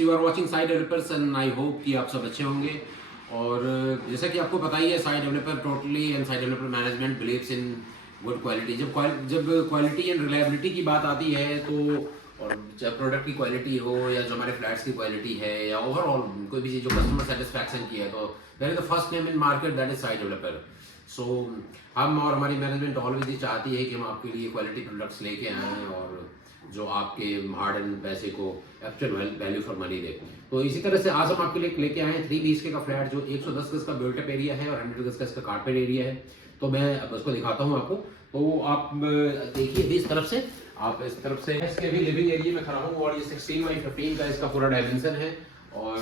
You are watching site developers and I hope कि आप सब अच्छे होंगे। और जैसा कि आपको पता ही है, site developer totally and site developer management believes in good quality. जब क्वालिटी एंड रिलायबिलिटी की बात आती है तो, और जब प्रोडक्ट की क्वालिटी हो या जो हमारे फ्लैट्स की क्वालिटी है या ओवरऑल कोई भी चीज़ जो कस्टमर सेटिस्फैक्शन की है, तो that is the first name in market, that is site developer. So हम और हमारी मैनेजमेंट ऑलवेज ये चाहती है कि हम आपके लिए क्वालिटी प्रोडक्ट्स लेके आएँ और जो आपके हार्ड एंड पैसे को एक्चुअल वैल्यू फॉर मनी दे। तो इसी तरह से आज हम आपके लिए लेके आए हैं 3 BHK का फ्लैट जो 110 गज का बिल्ट अप एरिया है और 100 गज का इसका कारपेट एरिया है। तो मैं अब उसको दिखाता हूँ आपको। तो आप देखिए भी इस तरफ से, आप इस तरफ से इसके अभी लिविंग एरिया में खड़ा हूँ और ये 16x15 का इसका पूरा डायमेंशन है। और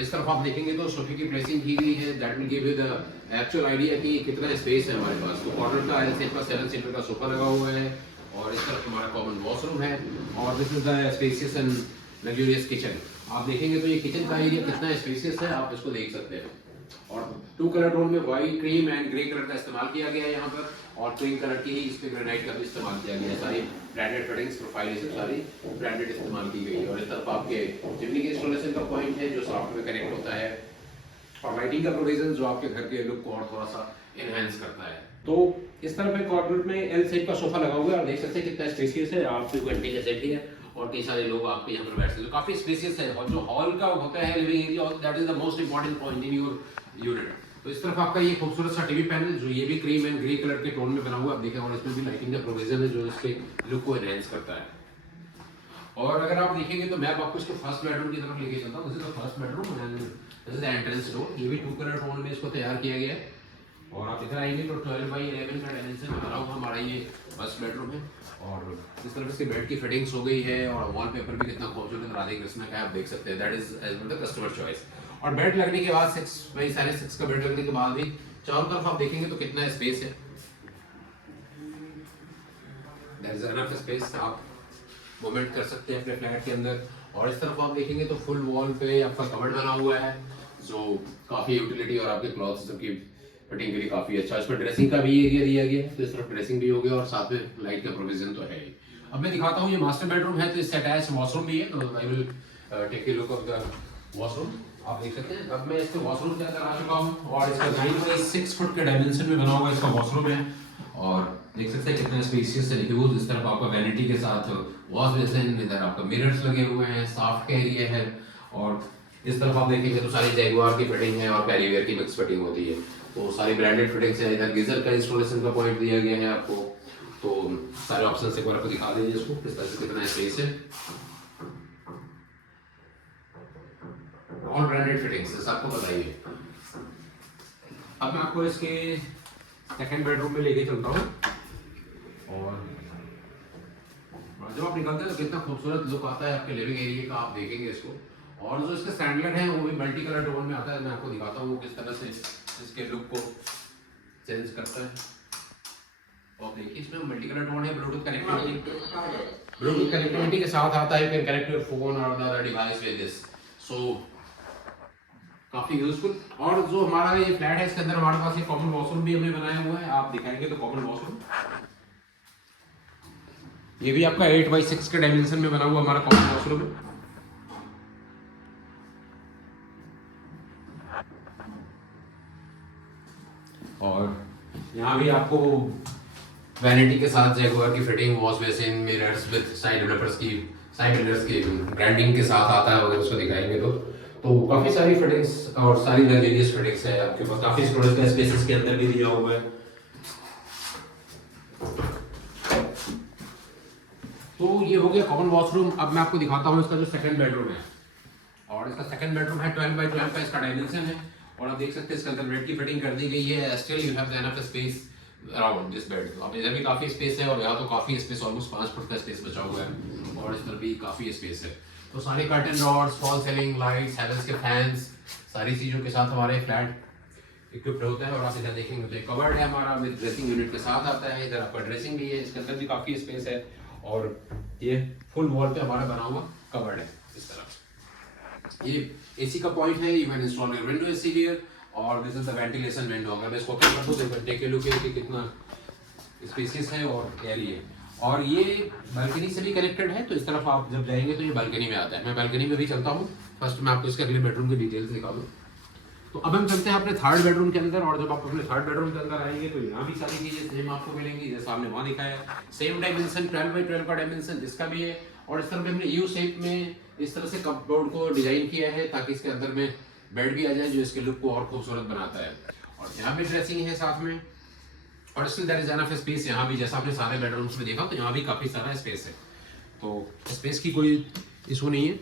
इस तरफ आप देखेंगे तो सोफे की प्लेसिंग की गई है, that will give you the actual idea कि कितना स्पेस है हमारे पास। तो कॉर्नर का एल शेप का 7 सीटर का सोफा लगा हुआ है और इस तरफ हमारा कॉमन वॉशरूम है और this is the spacious and luxurious kitchen. आप देखेंगे तो ये किचन का एरिया कितना स्पेसियस है, आप इसको देख सकते हैं। और 2 कलर टोन में white, cream and grey colour का इस्तेमाल किया गया है यहाँ पर, और पिंक कलर की ही इस पे ग्रेनाइट का भी इस्तेमाल किया गया है। सारी ब्रांडेड फिटिंग्स प्रोफाइल सब सारी ब्रांडेड इस्तेमाल की गई है। और इस तरफ आपके चिमनी के इंस्टॉलेशन का पॉइंट है जो सॉफ्ट में कनेक्ट होता है, और लाइटिंग का प्रोविजन जो आपके घर के लुक को और थोड़ा सा एनहांस करता है। तो इस तरफ एक कॉर्नर में एल शेप का सोफा लगा हुआ है और देख सकते हैं कितना स्पेसियस है। आप 2 घंटे का सेट है और कई सारे लोग आपके यहाँ पर बैठ सकते हैं, काफी स्पेसियस है। और जो हॉल का होता है living area, that is the most important point in your unit. तो इस तरफ आपका ये खूबसूरत सा टीवी पैनल जो ये भी क्रीम एंड ग्रे कलर के टोन में बना हुआ, आप देखें, और इसमें भी लाइटिंग का प्रोविजन है जो इसके लुक को एनहांस करता है। और अगर आप देखेंगे तो मैं आपको इसके फर्स्ट बेडरूम की तरफ लेके चलता हूँ। This is the first bedroom and this is the entrance door. ये भी 2 कलर टोन में इसको तैयार किया गया है। और आप इधर आएंगे तो 12x11 का डायमेंशन बना हुआ हमारा ये फर्स्ट बेडरूम है। और इस तरफ से बेड की फिटिंग्स हो गई है और वॉलपेपर भी कितना खूबसूरत राधे कृष्ण का है, आप देख सकते हैं। That is as per the customer choice. और बेड लगने के बाद 6x6 का बेड लगने के बाद भी चारों तरफ आप देखेंगे तो कितना स्पेस है, देयर इज एनफ स्पेस। आप मूवमेंट कर सकते हैं अपने फ्लैट के अंदर। और इस तरफ आप देखेंगे तो फुल वॉल पे आपका कबर्ड बना हुआ है जो काफी यूटिलिटी और आपके क्लॉथ्स की फिटिंग के लिए काफी अच्छा। इसमें ड्रेसिंग का भी एरिया दिया गया है, तो इस तरफ ड्रेसिंग भी हो गया और साथ में लाइट का प्रोविजन तो है ही। अब मैं दिखाता हूँ, ये मास्टर बेडरूम है तो इससे अटैच वॉशरूम भी है। तो I will take a look of the washroom. आप देख सकते हैं अब मैं इसके वॉशरूम के अंदर आ चुका हूँ और इसका 9x6 फुट के डायमेंशन में बना हुआ इसका वॉशरूम है। और देख सकते हैं कितना स्पेसियस है। देखिए वो इस तरफ आपका वैनिटी के साथ वॉश बेसिन, इधर आपका मिरर्स लगे हुए हैं, सॉफ्ट का एरिया है। और इस तरफ आप देखेंगे तो सारी जैगुआर की फिटिंग है और कैरीवेयर की मिक्स फिटिंग होती है, तो सारी ब्रांडेड फिटिंग्स है। इधर गीजर का इंस्टॉलेशन का पॉइंट दिया गया है आपको। तो सारे ऑप्शंस एक बार आपको दिखा दीजिए इसको किस तरह से कितना स्पेस है। ऑल ब्रांडेड फिटिंग्स आपको बताइए। अब मैं आपको इसके सेकंड बेडरूम में लेके चलता हूँ और जब आप निकलते हैं तो कितना खूबसूरत लुक आता है आपके लिविंग एरिया का, आप देखेंगे इसको। और जो इसके स्टैंडर्ड है वो भी मल्टी कलर टोन में आता है। मैं आपको दिखाता हूँ वो किस तरह से इसके लुक को चेंज करता है। तो आप देखिए इसमें मल्टी कलर टोन है। ब्लूटूथ कनेक्टिविटी के साथ आता है, you can connect your phone और द डिवाइस विद दिस, सो काफी यूजफुल। और जो हमारा ये फ्लैट है इसके अंदर हमारे पास ये कॉमन वॉशरूम भी हमने बनाया हुआ है। आप दिखाएंगे तो कॉमन वॉशरूम ये भी आपका 8x6 के डायमेंशन में बना हुआ हमारा कॉमन वॉशरूम है। और यहाँ भी आपको वैनिटी के साथ जैगुआर की fitting, wash basin, mirrors with side mirrors की ब्रांडिंग के साथ आता है। अगर उसको दिखाएंगे तो काफी सारी फिटिंग्स और सारी लग्जरियस फिटिंग्स है आपके पास। काफी स्टोरेज का स्पेस इसके अंदर भी दिया हुआ है। तो ये हो गया कॉमन वॉशरूम। अब मैं आपको दिखाता हूँ इसका जो सेकंड बेडरूम है। और इसका सेकंड बेडरूम है 12x12 का इसका डायमेंशन है। और आप देख सकते हैं इसके अंदर बेड की फिटिंग कर दी गई है। Still you have enough space around this bed. अब इधर भी काफी स्पेस है और यहाँ तो काफी स्पेस, ऑलमोस्ट 5 फुट का स्पेस बचा हुआ है। और इस तरफ भी काफी स्पेस है। तो सारे curtain rods, fall ceiling lights, Havells के फैंस, सारी चीजों के साथ हमारे फ्लैट इक्विप्ड होता है। और आप इधर देखेंगे तो कवर्ड है हमारा विद ड्रेसिंग यूनिट के साथ आता है। इधर आपका ड्रेसिंग भी है, इसके अंदर भी काफी स्पेस है। और ये फुल वॉल पे हमारा बना हुआ कवर्ड है इस तरफ। ये एसी का पॉइंट है, you can install your window AC here. और this is the ventilation window. अगर मैं इसको ओपन कर दूं तो टेक ए लुक कि कितना स्पेसियस है और एयरी है। और ये बालकनी से भी कनेक्टेड है, तो इस तरफ आप जब जाएंगे तो ये बालकनी में आता है। मैं बालकनी में भी चलता हूँ। फर्स्ट मैं आपको इसके अगले बेडरूम की डिटेल्स दिखा दूँ। तो अब हम चलते हैं अपने थर्ड बेडरूम के अंदर, और जब आप अपने थर्ड बेडरूम के अंदर आएंगे तो यहाँ भी सारी चीज़ें सेम आपको मिलेंगी जैसा आपने वहाँ दिखाया है। सेम डायमेंशन 12x12 का डायमेंशन जिसका भी है, और इस तरह हमने यू शेप में इस तरह से कपबोर्ड को डिजाइन किया है ताकि इसके अंदर में बेड भी आ जाए जो इसके लुक को और खूबसूरत बनाता है। और यहाँ भी ड्रेसिंग है साथ में, और still there is enough space यहाँ भी, जैसा आपने सारे बेडरूम्स में देखा तो यहाँ भी काफ़ी सारा स्पेस है, तो स्पेस की कोई इशू नहीं है।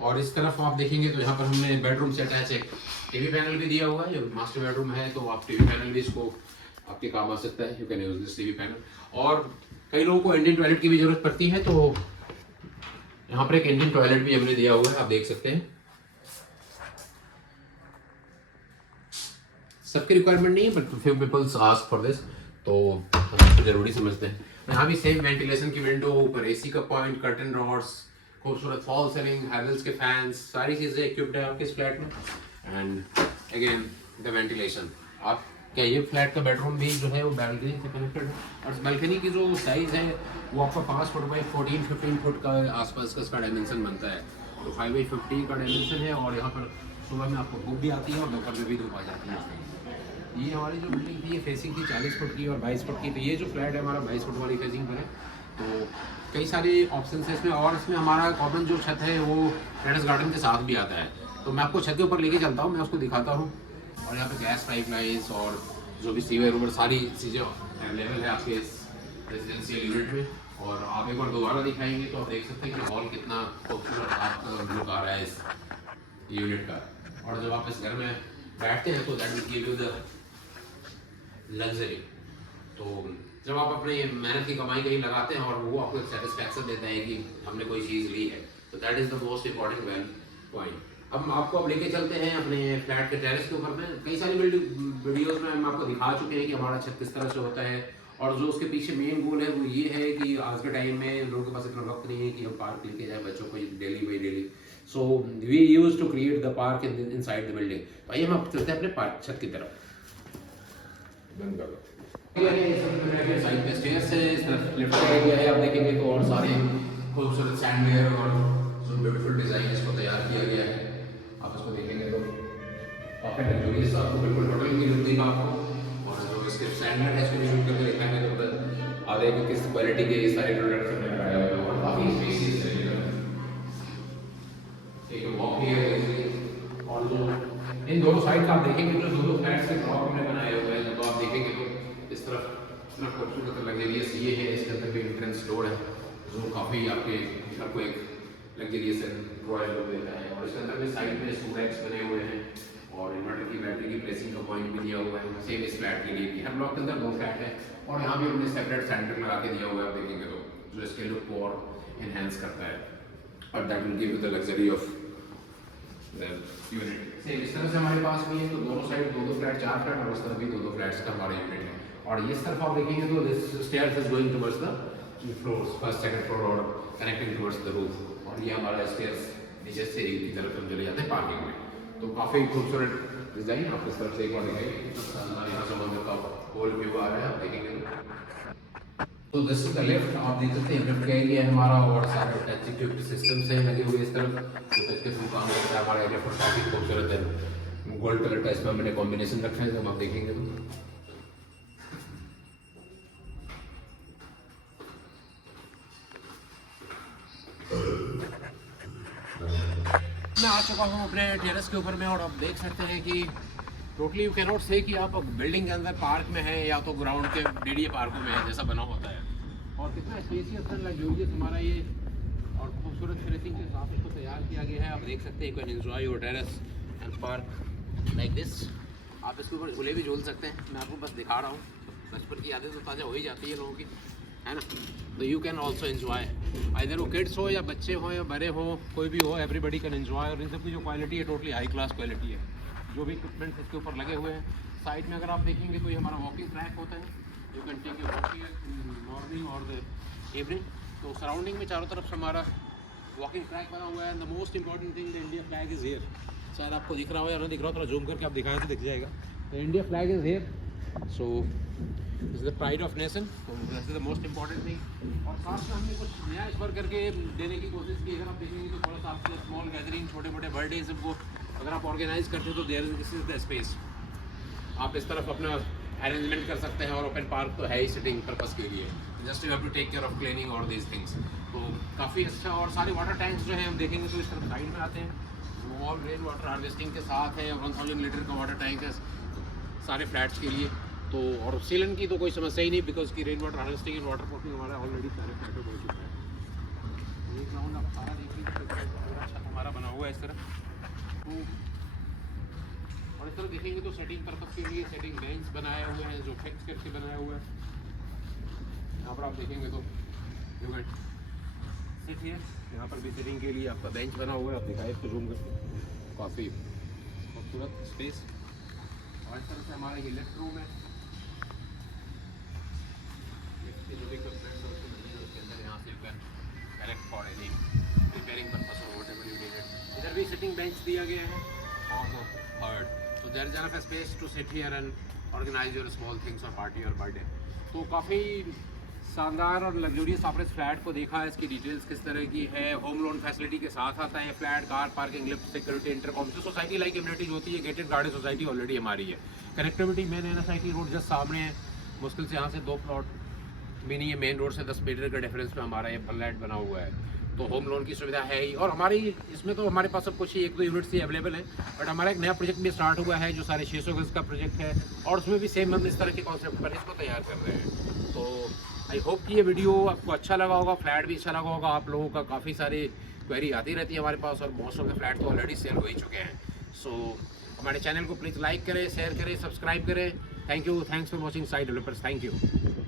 और इस तरफ आप देखेंगे तो यहाँ पर हमने बेडरूम से अटैच एक टीवी पैनल भी दिया हुआ है। जो मास्टर बेडरूम है तो आप टीवी पैनल भी इसको आपके काम आ सकता है, you can use this TV panel. और कई लोगों को इंडियन टॉयलेट की भी जरूरत पड़ती है, तो यहाँ पर एक इंडियन टॉयलेट भी हमने दिया हुआ है, आप देख सकते हैं। सबकी रिक्वायरमेंट नहीं है but few peoples ask for this, तो हम इसको जरूरी समझते हैं। यहाँ भी सेम वेंटिलेशन की विंडो, ऊपर एसी का पॉइंट, कर्टन रॉड्स, खूबसूरत फॉल सीलिंग, हैवेल्स के फैंस, सारी चीज़ें इक्विप्ड है आपके इस फ्लैट में। And again the ventilation. आप क्या ये फ्लैट का बेडरूम भी जो है वो बालकनी से कनेक्टेड है, और इस बालकनी की जो साइज़ है वो आपका 5 फुट बाई 14-15 फुट का आसपास का इसका डायमेंशन बनता है। तो 5/50 का डायमेंशन है, और यहाँ पर सुबह में आपको धूप भी आती है और दोपहर में भी धूप आ जाती है। ये हमारी जो बिल्डिंग थी ये फेसिंग थी 40 फुट की और 22 फुट की, तो ये जो फ्लैट है हमारा 22 फुट वाली फेसिंग पर है। तो कई सारे ऑप्शन है इसमें, और इसमें हमारा कॉमन जो छत है वो टेरेस गार्डन के साथ भी आता है। तो मैं आपको छत के ऊपर लेके चलता हूँ, मैं उसको दिखाता हूँ। और यहाँ पे गैस पाइप लाइन्स और जो भी सीवर ऊपर सारी चीज़ें अवेलेबल है आपके इस रेजिडेंशियल यूनिट में। और आप एक बार दोबारा दिखाएंगे तो आप देख सकते हैं कि हॉल कितना खूबसूरत आपका लुक आ रहा है इस यूनिट का। और जब आप इस घर में बैठते हैं तो that will give you the luxury. तो जब आप अपने मेहनत की कमाई कहीं लगाते हैं और वो आपको सेटिस्फैक्शन देता है कि हमने कोई चीज़ ली है, तो that is the most important value point. अब आपको अब लेके चलते हैं अपने फ्लैट के टेरेस के ऊपर में। कई सारी वीडियोस में हम आपको दिखा चुके हैं कि हमारा छत किस तरह से होता है, और जो उसके पीछे मेन गोल है वो ये है कि आज के टाइम में लोगों के पास इतना वक्त नहीं है कि हम पार्क लेके जाए बच्चों को daily by daily. So we use to create the park inside the building. तो आइए हम अब चलते हैं अपने पार्क छत की तरफ। बंद कर लो। साइड पे स्टेयर्स है, इस तरफ लिफ्ट का एरिया है, आप देखेंगे तो और सारे खूबसूरत सैंडवेयर और जो ब्यूटीफुल डिज़ाइन इसको तैयार किया गया है। आप इसको देखेंगे तो काफ़ी लग्जरियस आपको बिल्कुल होटल की लुक देगा आपको। और जो इसके सैंडवेयर है इसको भी शूट करके दिखाएंगे तो आधे को किस क्वालिटी के ये सारे प्रोडक्ट्स हमने लगाए हुए हैं, और काफ़ी स्पेसियस है। एक वॉक है, और जो इन दोनों साइड का आप देखेंगे तो दो फ्लैट्स के ब्लॉक हमने बनाए हुए हैं। तो आप देखेंगे तो इस तरफ इतना खूबसूरत लग्जरियस ये है, इसके अंदर भी एंट्रेंस डोर है जो काफ़ी आपके घर को एक लग्जरियस एंड रॉयल लुक देता है। और इसके अंदर में साइड में स्टोरेज बने हुए हैं, और इन्वर्टर की बैटरी की प्लेसिंग का पॉइंट भी दिया हुआ है। सेम इस फ्लैट के लिए भी हर ब्लॉक के अंदर 2 फ्लैट है, और यहाँ भी हमने सेपरेट सेंटर लगा के दिया हुआ है, आप देखेंगे तो जो इसके लुक को और इन्हेंस करता है, और that will give you the luxury of unit. Same इस तरह से हमारे पास भी है, तो दोनों साइड 2-2 फ्लैट, 4 फ्लैट, और उस तरफ भी 2-2 फ्लैट्स का हमारा यूनिट है। और इस तरफ आप देखेंगे तो this stairs is going towards the floors, first second floor, और कनेक्टिंग टुवर्ड्स द रूफ। और ये हमारा स्टेयर्स नीचे से की तरफ हम चले जाते हैं पार्किंग में। तो काफ़ी खूबसूरत डिज़ाइन आप इस तरफ से एक बार दिखाइए, यहाँ से मंदिर का होल व्यू आ रहा है, आप देखेंगे तो दिस इज द लिफ्ट। आप देख सकते हैं लिफ्ट का एरिया है हमारा, और सारे टच इक्विप्ड सिस्टम्स हैं लगे हुए इस तरफ, जो इसके थ्रू काम करता है। हमारा एरिया पर काफ़ी खूबसूरत है, गोल्ड कलर का इसमें मैंने कॉम्बिनेशन रखा है, जब आप देखेंगे तो मैं आ चुका हूँ अपने टेरेस के ऊपर में। और आप देख सकते हैं कि टोटली यू कैन नॉट से कि आप बिल्डिंग के अंदर पार्क में है या तो ग्राउंड के डीडीए पार्कों में है जैसा बना होता है। और कितना स्पेसियस एंड लग्जरियस हमारा ये और खूबसूरत फिनिशिंग के साथ इसको तैयार किया गया है। आप देख सकते हैं, you can enjoy your terrace and park like this. आप इसके ऊपर झूले भी झूल सकते हैं, मैं आपको बस दिखा रहा हूँ। बचपन की यादें तो ताज़ा हो ही जाती है लोगों की, है ना। तो you can also enjoy, either वो किड्स हो या बच्चे हो या बड़े हो, कोई भी हो, एवरीबडी कैन एन्जॉय। और इन सब की जो क्वालिटी है टोटली हाई क्लास क्वालिटी है। जो भी इक्विपमेंट्स इसके ऊपर लगे हुए हैं, साइड में अगर आप देखेंगे तो ये हमारा वॉकिंग ट्रैक होता है, you can take your walking morning और द इवनिंग। तो सराउंडिंग में चारों तरफ हमारा वॉकिंग ट्रैक बना हुआ है। The most important thing, the India flag is here. शायद आपको दिख रहा हो या ना दिख रहा हो, थोड़ा जूम करके आप दिखाएं तो दिख जाएगा। The India flag is here, so this is the pride of nation, this is the most important thing. और साथ में हमने कुछ नया इस पर करके देने की कोशिश की। अगर आप देखेंगे तो थोड़ा सा आपसे स्मॉल गैदरिंग, छोटे मोटे बर्थडे सबको अगर आप ऑर्गेनाइज करते हो तो there this is the space. आप इस तरफ अपना अरेंजमेंट कर सकते हैं, और ओपन पार्क तो है ही सिटिंग पर्पस के लिए, just you have to take care of cleaning और दीज थिंग्स। तो काफ़ी अच्छा। और सारे वाटर टैंक्स जो हैं हम देखेंगे तो इस तरफ साइड में आते हैं, वो ऑल रेन वाटर हार्वेस्टिंग के साथ है। 1000 लीटर का वाटर टैंक है सारे फ्लैट्स के लिए। तो और सीलन की तो कोई समस्या ही नहीं, बिकॉज की rain water harvesting and water proofing हमारा ऑलरेडी सारे फ्लैटों को हो चुका है। एक राउंड आप सारा देखिए, पूरा छत हमारा बना हुआ है इस तरह। तो और इस तरह देखेंगे तो सेटिंग पर्पस के लिए सेटिंग बेंच बनाए हुए हैं जो फिक्स करके बनाए हुए हैं। यहाँ पर आप देखेंगे तो यू कैन सिट हियर, यहाँ पर भी सिटिंग के लिए आपका बेंच बना हुआ है। आप दिखाए इसको जूम करके, काफ़ी खूबसूरत स्पेस। और इस तरह से हमारा ये लिफ्ट रूम है, जो भी कंप्लेंट्स है उसको मिलने उसके अंदर यहाँ से you can correct for any repairing purpose और व्हाटएवर यू नीडेड। इधर भी सिटिंग बेंच दिया गया है और the third, so there is enough space to sit here and organize your small things or party or birthday। तो काफ़ी शानदार और लग्जरियस आपने इस फ्लैट को देखा है। इसकी डिटेल्स किस तरह की है। होम लोन फैसिलिटी के साथ आता है flat, car parking, lift, security, intercom. जो सोसाइटी लाइक इम्यूनिटीज होती है, गेटेड गार्डन सोसाइटी ऑलरेडी हमारी है। Connectivity main NSIT road just सामने है, मुश्किल से यहाँ से 2 प्लॉट भी नहीं है। मेन रोड से 10 मीटर का डिफरेंस में हमारा ये फ्लैट बना हुआ है। तो होम लोन की सुविधा है ही। और हमारी इसमें तो हमारे पास सब कुछ ही 1-2 यूनिट्स ही अवेलेबल है, बट हमारा एक नया प्रोजेक्ट भी स्टार्ट हुआ है जो सारे 600 गज का प्रोजेक्ट है, और उसमें भी सेम हम इस तरह के कॉन्सेप्ट पर इसको तैयार कर रहे हैं। तो आई होप कि ये वीडियो आपको अच्छा लगा होगा, फ्लैट भी अच्छा लगा होगा। आप लोगों का काफ़ी सारी क्वेरी आती रहती है हमारे पास, और मोस्ट ऑफ द फ्लैट तो ऑलरेडी सेल हो ही चुके हैं। सो हमारे चैनल को प्लीज़ लाइक करें, शेयर करें, सब्सक्राइब करें। Thank you, thanks for watching site developers. Thank you.